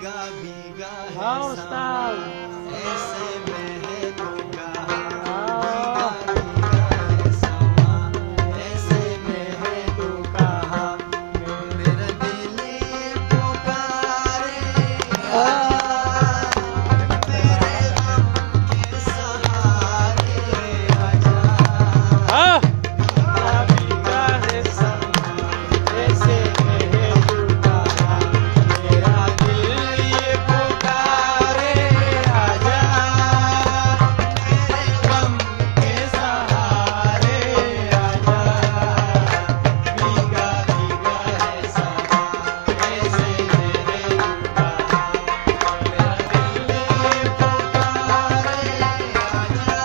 भीगा भीगा है हाँ सामा, उस्ताद। ऐसे में है तो कहा। हाँ। भीगा भीगा है सामा, ऐसे में है तो कहा। मेरा दिल ये पुकारे, आजा मेरे गम के सहारे, आजा। हाँ। भीगा भीगा है सामा, ऐसे में है तो कहा। मेरा दिल ये पुकारे, आजा मेरे गम के सहारे, आजा। भीगा भीगा है सामा, ऐसे में है तो कहा। मेरा दिल ये पुकारे, आजा।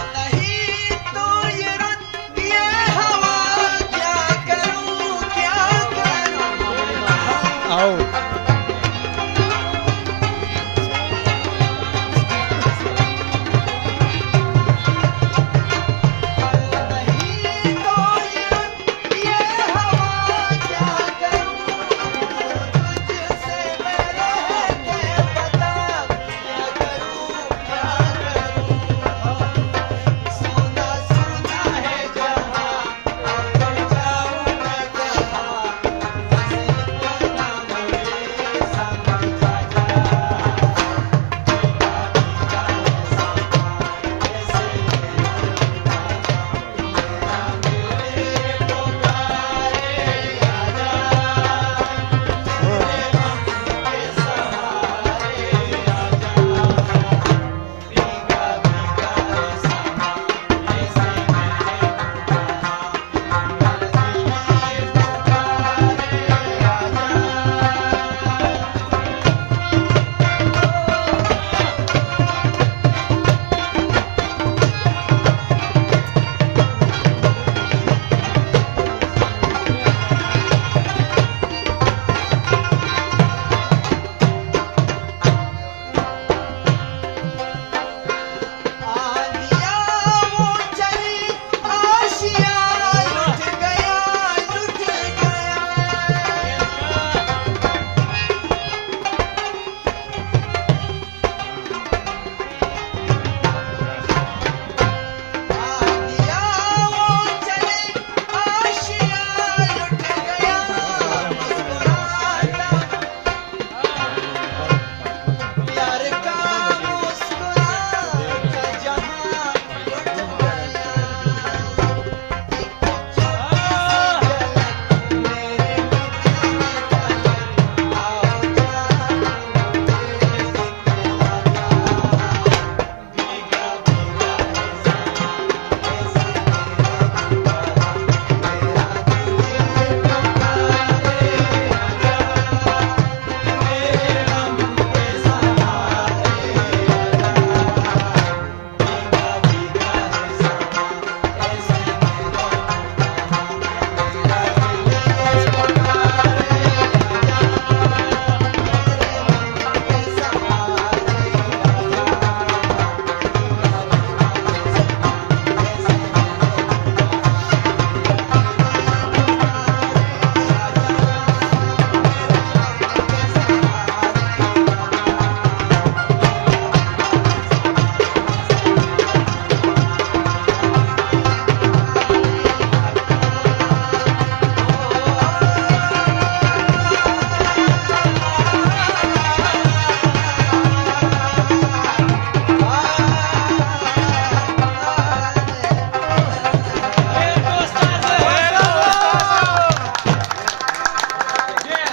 नहीं तो ये रुत ये हवा, क्या करूं क्या करूं। आओ।